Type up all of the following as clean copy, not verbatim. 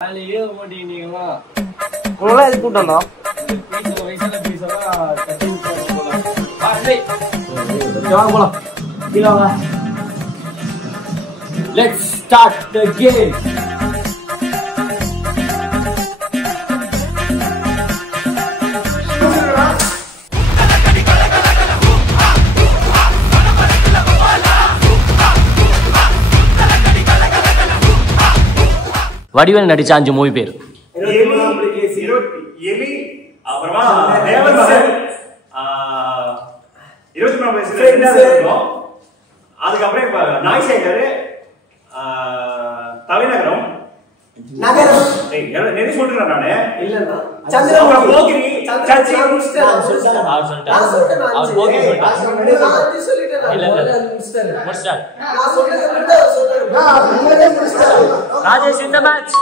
வேலையே மாட்டீங்களா? உங்களெல்லாம் எது கூட்டம்டா? வயசான பீஸெல்லாம் கட்டி போலாம் கீழே வா. Let's start the game. Vadivel நடிச்ச 5 மூவி பேர். அதுக்கப்புறம் இப்ப நாய்சேகர் தலைநகரம் நெறி சொல்றேன் நானு ராஜேஷ் இந்த மேட்ச்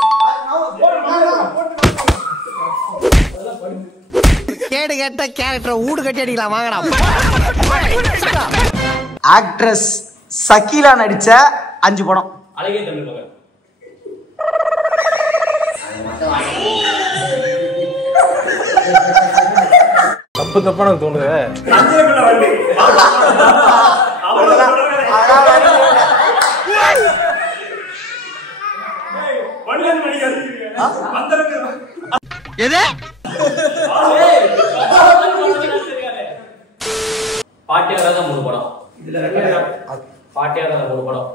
கேடு கேட்ட கேரக்டர் ஊடு கட்டி அடிக்கலாம் வாங்கடா. ஆக்ட்ரஸ் சக்கீலா நடிச்ச 5 படம். அழகே தமிழ் மகன். தப்பு தப்பா எனக்கு தோணுது. பாட்டியாத 3 படம். பாட்டியாத 3 படம்.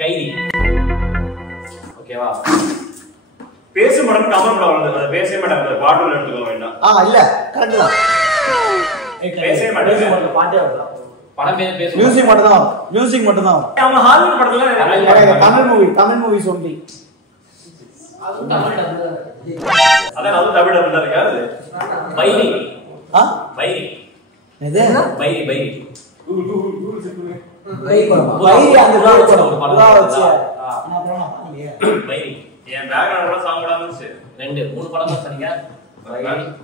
கைதி. ஓகேவா? பேச மேடம் கமெண்ட் பண்ணுங்க. பேசவே மாட்டாங்க. பாட்டில் எடுத்துக்க வேண்டாம். இல்ல கரெக்ட் தான். பேசவே மாட்டாங்க. பாட்டியாத படம் பேச மியூசிக் மட்டும் தான். மியூசிக் மட்டும் தான். அவங்க ஹாலிவுட் படத்துல தமிழ் மூவிஸ் ஒன்லி. அதான் அது தமிழ் டப்ல இருக்காது. பைரி. பைரி. எது? பைரி. பைரி அந்த படம் வச்சு பைரி. என் பேக்ரவுண்ட்ல சாங் கூட வந்துச்சு. 3 படம் தான் சொன்னீங்க.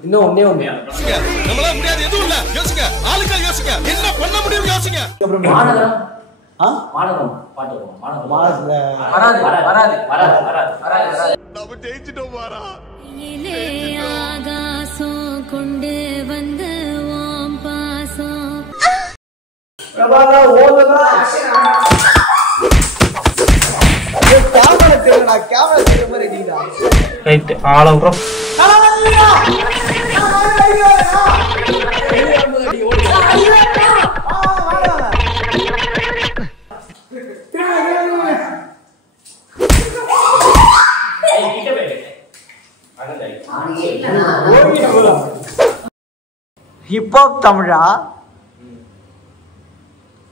இன்னும் ஒண்ணே நம்மளால முடியாது எதுவும் இல்ல. யோசிங்க. ஆளுங்க யோசிங்க. என்ன பண்ண முடியும் யோசிங்க. மாநகரம். மாநகரம் பாட்டு வரும். மாநகரம் வராது. நம்ம ஜெயிச்சிட்டோம் வாரா. இலே ஆகாசம் கொண்டு வந்த ஓம் பாசம். பிரபாதா ஓடுறா. கேமரா தெரியடா. கேமரா தெரிய மாதிரி இருக்கீடா. Right all bro. Hip hop Tamizha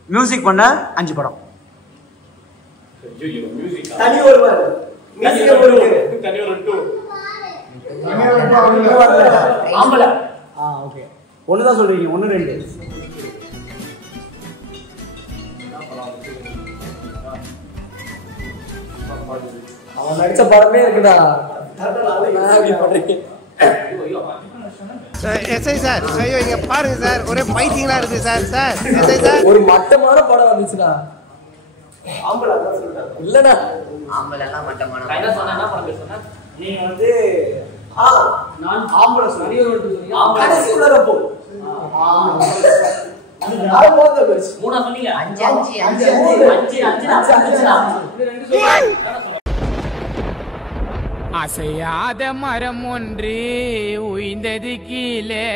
music பண்ண 5 படம். தனி ஒருவர் மியூசிக் ஒருவர் தனி ஒரு 2 ஆம்பள. ஓகே. ஒன்னு தான் சொல்றீங்க. 1 2 அவன் நடிச்ச படமே இருக்குடா. எஸ்ஐ சார் ஐயோ இங்க பாருங்க சார் ஒரே ஃபைட்டிங்களா இருக்கு சார். எஸ்ஐ சார் ஒரு மட்டமான படம் வந்துச்சுடா. ஆம்பளை தான் சொல்றாங்க. இல்லடா ஆம்பளை எல்லாம் மட்டமான கையில சொன்னா என்ன படம் பேர் சொன்னா? நீங்க வந்து நான் ஆம்பளை சொன்னீங்க. ஆம்பளை. கடைசி உள்ளத போ. அது போத பேசு. 3 சொன்னீங்க. 5 அசையாத மரம் ஒன்று உயிர்ந்தது கீழே.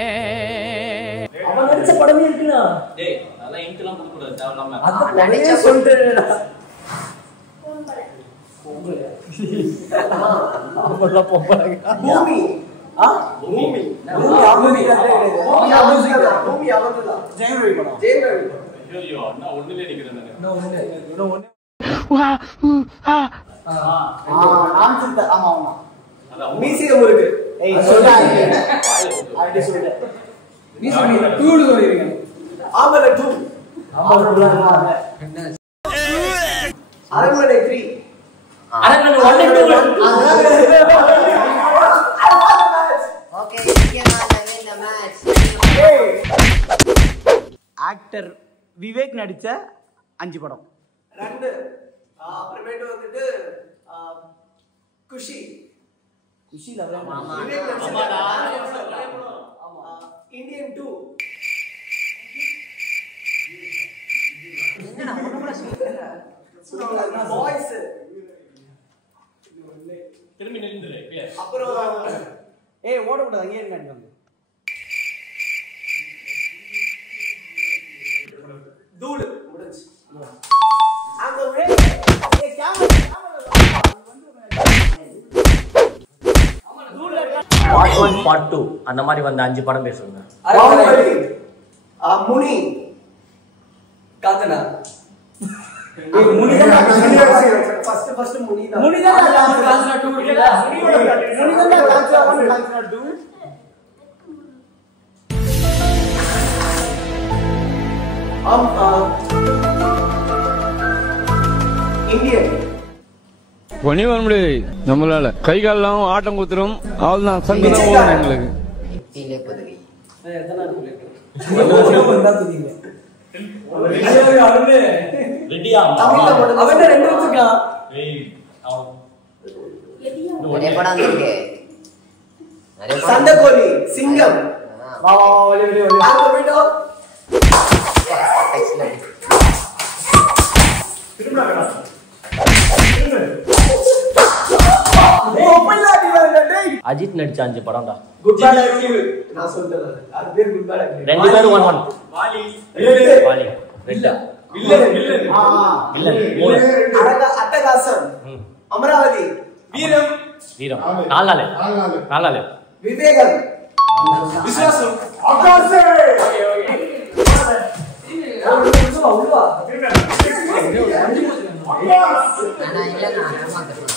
அவன் நடிச்ச படமே இருக்குடா. டேய் அதெல்லாம் இன்ட்லாம் கொடுக்க கூடாது தேவலாம. அத நடிச்சே சொல்றேடா. அவள பொம்பளங்க. பூமி பூமி அவன்தான். ஜெயம் ரவி படம். ஐயோ அண்ணா ஒண்ணுல நிக்கிறேன் நானு. இன்னும் ஒண்ணு. ஆமா மியூசியம் இருக்கு. சொல்றா அப்படி சொல்ற. மியூசியம் 2 சொல்றீங்க. ஆம்பளை 2. ஆம்பளை 2. அரண்மனை 3. அரண்மனை 1 2. ஓகே இந்த மேட்ச். ஆக்டர் விவேக் நடிச்ச 5 படம். 2 அப்புறமேட்டு வந்துட்டு குஷி குஷில இந்தியன் 2 என்னடா ஒண்ணுமே சொல்லல வாய்ஸ் திரும்பி நின்னுரு கிளியர் அப்புறம் ஏய் ஓட கூடாது அங்கேயே இருங்க தூள் முடிஞ்சு அங்க ஒரே ஏய் கேமரா பார்ட் 1 பார்ட் 2 அந்த மாதிரி வந்த 5 படம் பேசுங்க. முனி காதனா முனி ஃபர்ஸ்ட் முனி தான் காதனா 2 இருக்குடா முனி தான் காதனா 2 இந்தியன் ஒண்ணி வர முடியாது நம்மளால கை காலெல்லாம் ஆட்டம் குத்துரும் அவ்வளவுதான் சங்கடம் போகும் எங்களுக்கு ரெடியா அவன் ரெண்டு வச்சிருக்கான் சண்டகோலி சிங்கம் வா வா ஒளி ஒளி ஒளி ஆக போய்டோ திரும்படா அஜித் நடிச்ச 5 படம்டா. குட் பேட் ஆக்டிவ் நான் சொல்றேன் அது பேர் குட் பேட் ஆக்டிவ் ரெண்டு பேரும் 1 1 வாலி வாலி வில்ல அட்டகாசம் அமராவதி வீரம் வீரம் 4 4 விவேகம் விசுவாசம் ஆகாசே ஓகே உள்வா ஆகாச நான் இல்ல நான்